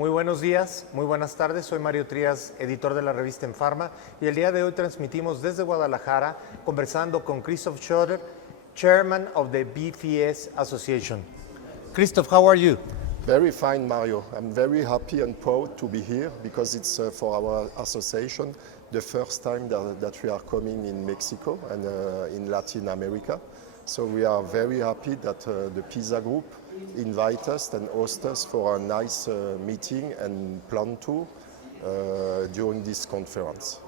Muy buenos días, muy buenas tardes. Soy Mario Trías, editor de la revista enFarma, y el día de hoy transmitimos desde Guadalajara conversando con Christophe Schwoehrer, Chairman of the BFS Association. Christophe, how are you? Very fine, Mario. I'm very happy and proud to be here because it's for our association the first time that we are coming in Mexico and in Latin America. So we are very happy that the PISA Group invite us and host us for a nice meeting and plan tour during this conference.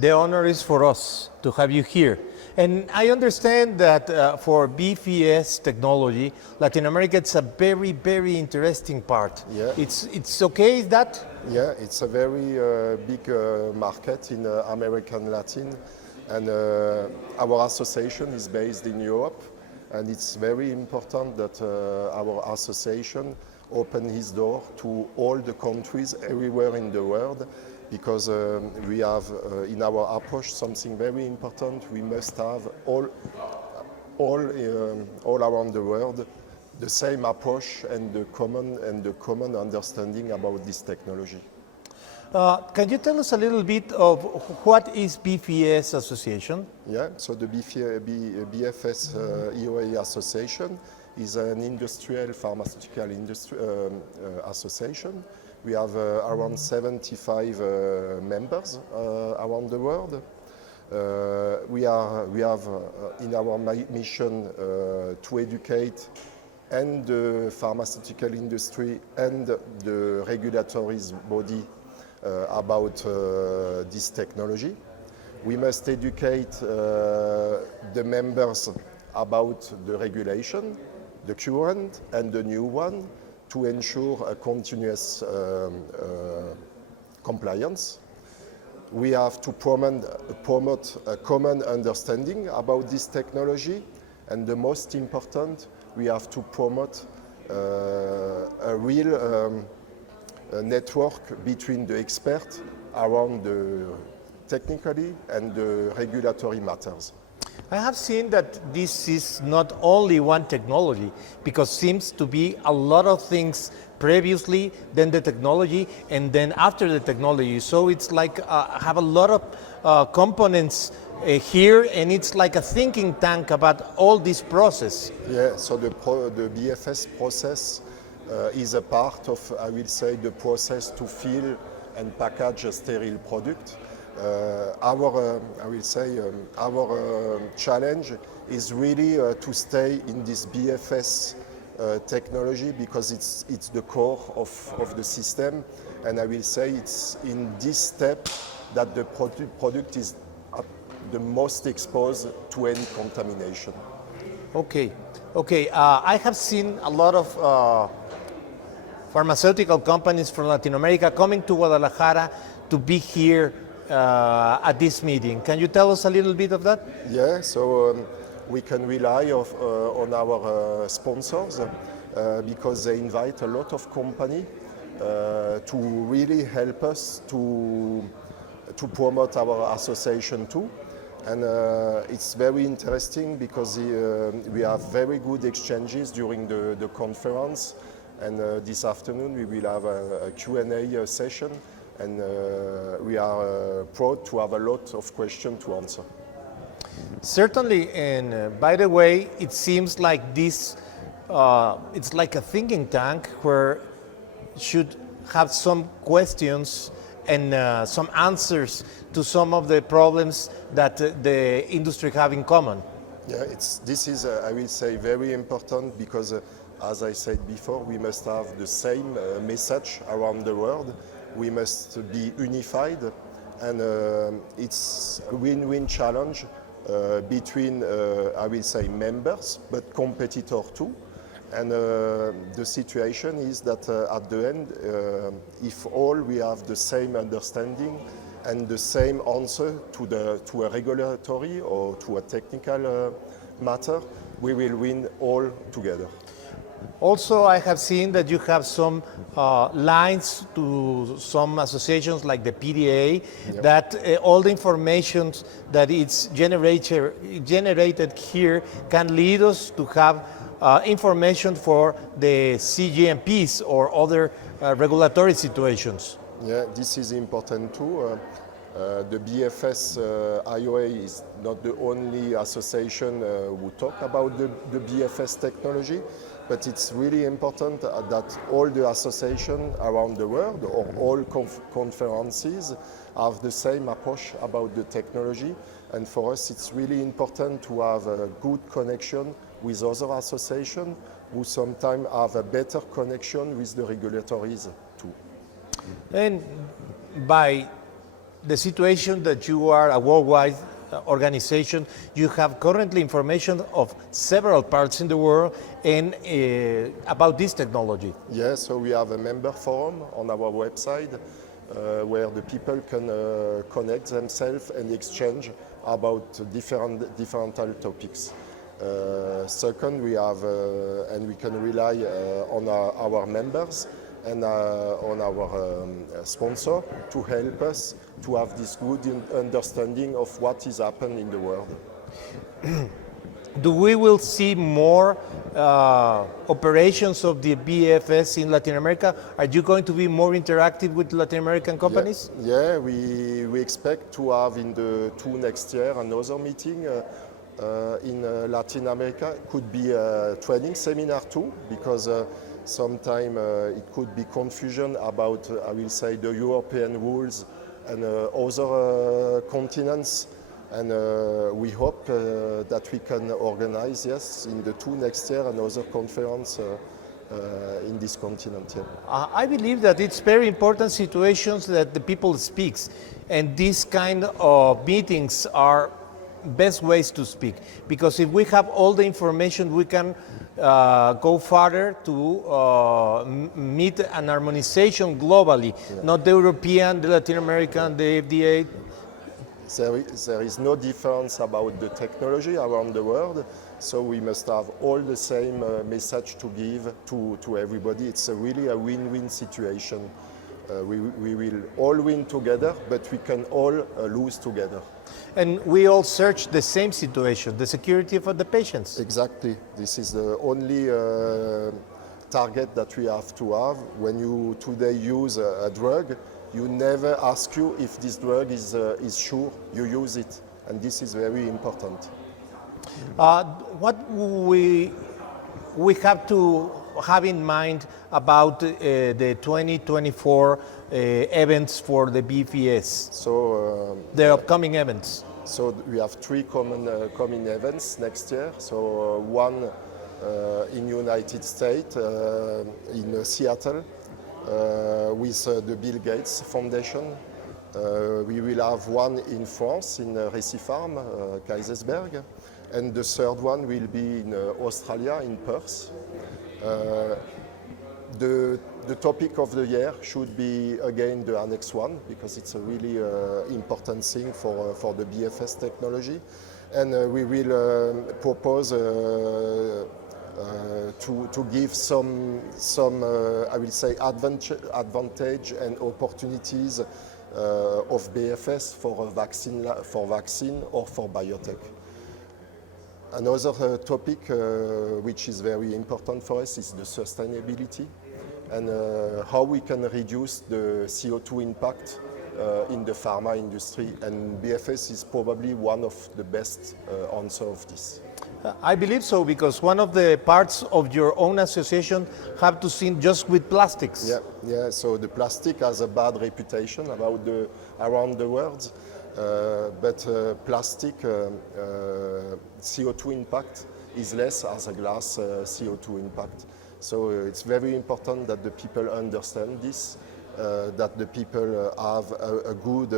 The honor is for us to have you here. And I understand that for BFS technology, Latin America is a very, very interesting part. Yeah. It's okay, is that? Yeah, it's a very big market in American Latin, and our association is based in Europe, and it's very important that our association open his door to all the countries everywhere in the world, because we have in our approach something very important. We must have all around the world the same approach and the common understanding about this technology. Can you tell us a little bit of what is BFS Association? Yeah, so the BFS EOA Association is an industrial pharmaceutical industry association. We have around 75 members around the world. We have in our mission to educate and the pharmaceutical industry and the regulatory body about this technology. We must educate the members about the regulation, the current and the new one, to ensure a continuous compliance. We have to promote a common understanding about this technology, and the most important, we have to promote a real network between the experts around the technically and the regulatory matters. I have seen that this is not only one technology, because seems to be a lot of things previously, then the technology, and then after the technology. So it's like have a lot of components here, and it's like a thinking tank about all this process. Yeah, so the BFS process is a part of, I will say, the process to fill and package a sterile product. Our challenge is really to stay in this BFS technology, because it's the core of the system, and I will say it's in this step that the product is the most exposed to any contamination. Okay. I have seen a lot of pharmaceutical companies from Latin America coming to Guadalajara to be here at this meeting. Can you tell us a little bit of that? Yeah, so we can rely on our sponsors because they invite a lot of companies to really help us to promote our association too. And it's very interesting because we have very good exchanges during the conference, and this afternoon we will have a Q&A session, and we are proud to have a lot of questions to answer. Certainly, and by the way, it seems like this, it's like a thinking tank where should have some questions and some answers to some of the problems that the industry have in common. Yeah, this is, I will say, very important because, as I said before, we must have the same message around the world. We must be unified, and it's a win-win challenge between, I will say, members, but competitors too. And the situation is that at the end, if all we have the same understanding and the same answer to a regulatory or to a technical matter, we will win all together. Also, I have seen that you have some lines to some associations like the PDA, that all the information that it's generated here can lead us to have information for the CGMPs or other regulatory situations. Yeah, this is important too. The BFS IOA is not the only association who talk about the BFS technology, but it's really important that all the associations around the world or all conferences have the same approach about the technology. And for us, it's really important to have a good connection with other associations who sometimes have a better connection with the regulatories too. And by the situation that you are a worldwide organization, you have currently information of several parts in the world and about this technology. Yeah, so we have a member forum on our website where the people can connect themselves and exchange about different topics. Second, we have and we can rely on our members and on our sponsor to help us to have this good understanding of what is happening in the world. Do we will see more operations of the BFS in Latin America? Are you going to be more interactive with Latin American companies? Yeah, we expect to have in the next year another meeting in Latin America. It could be a training seminar too, because sometimes it could be confusion about, I will say, the European rules and other continents. And we hope that we can organize, yes, in the next year another conference in this continent. Yeah. I believe that it's very important situations that the people speaks, and these kind of meetings are best ways to speak, because if we have all the information, we can go further to meet an harmonization globally, not the European, the Latin American, the FDA. There is no difference about the technology around the world, so we must have all the same message to give to everybody. It's really a win-win situation. We will all win together, but we can all lose together. And we all search the same situation, the security for the patients. Exactly. This is the only target that we have to have. When you today use a drug, you never ask you if this drug is sure. You use it, and this is very important. What we have to have in mind about the 2024 events for the BFS? So the upcoming events. So we have three coming events next year. So one in United States, in Seattle, with the Bill Gates Foundation. We will have one in France, in Recipharm, Kaisersberg, and the third one will be in Australia, in Perth. The topic of the year should be again the Annex 1, because it's a really important thing for the BFS technology. And we will propose to give some I will say advantage and opportunities of BFS for vaccine or for biotech. Another topic which is very important for us is the sustainability and how we can reduce the CO2 impact in the pharma industry, and BFS is probably one of the best answers of this. I believe so, because one of the parts of your own association have to see just with plastics. Yeah. So the plastic has a bad reputation around the world, but plastic CO2 impact is less as a glass CO2 impact. So it's very important that the people understand this, that the people have a good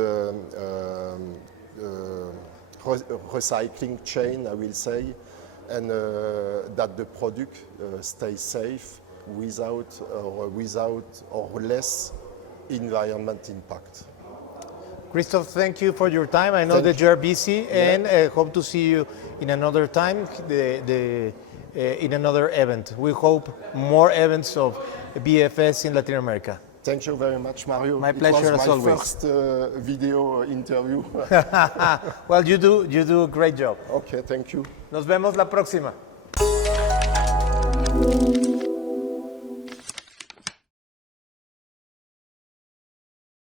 recycling chain, I will say, and that the product stays safe without or less environment impact. Christophe, thank you for your time. I know that you are busy, and hope to see you in another time. The in another event. We hope more events of BFS in Latin America. Thank you very much, Mario. My pleasure, it was as my always. first video interview. Well, you do a great job. Okay, thank you. Nos vemos la próxima.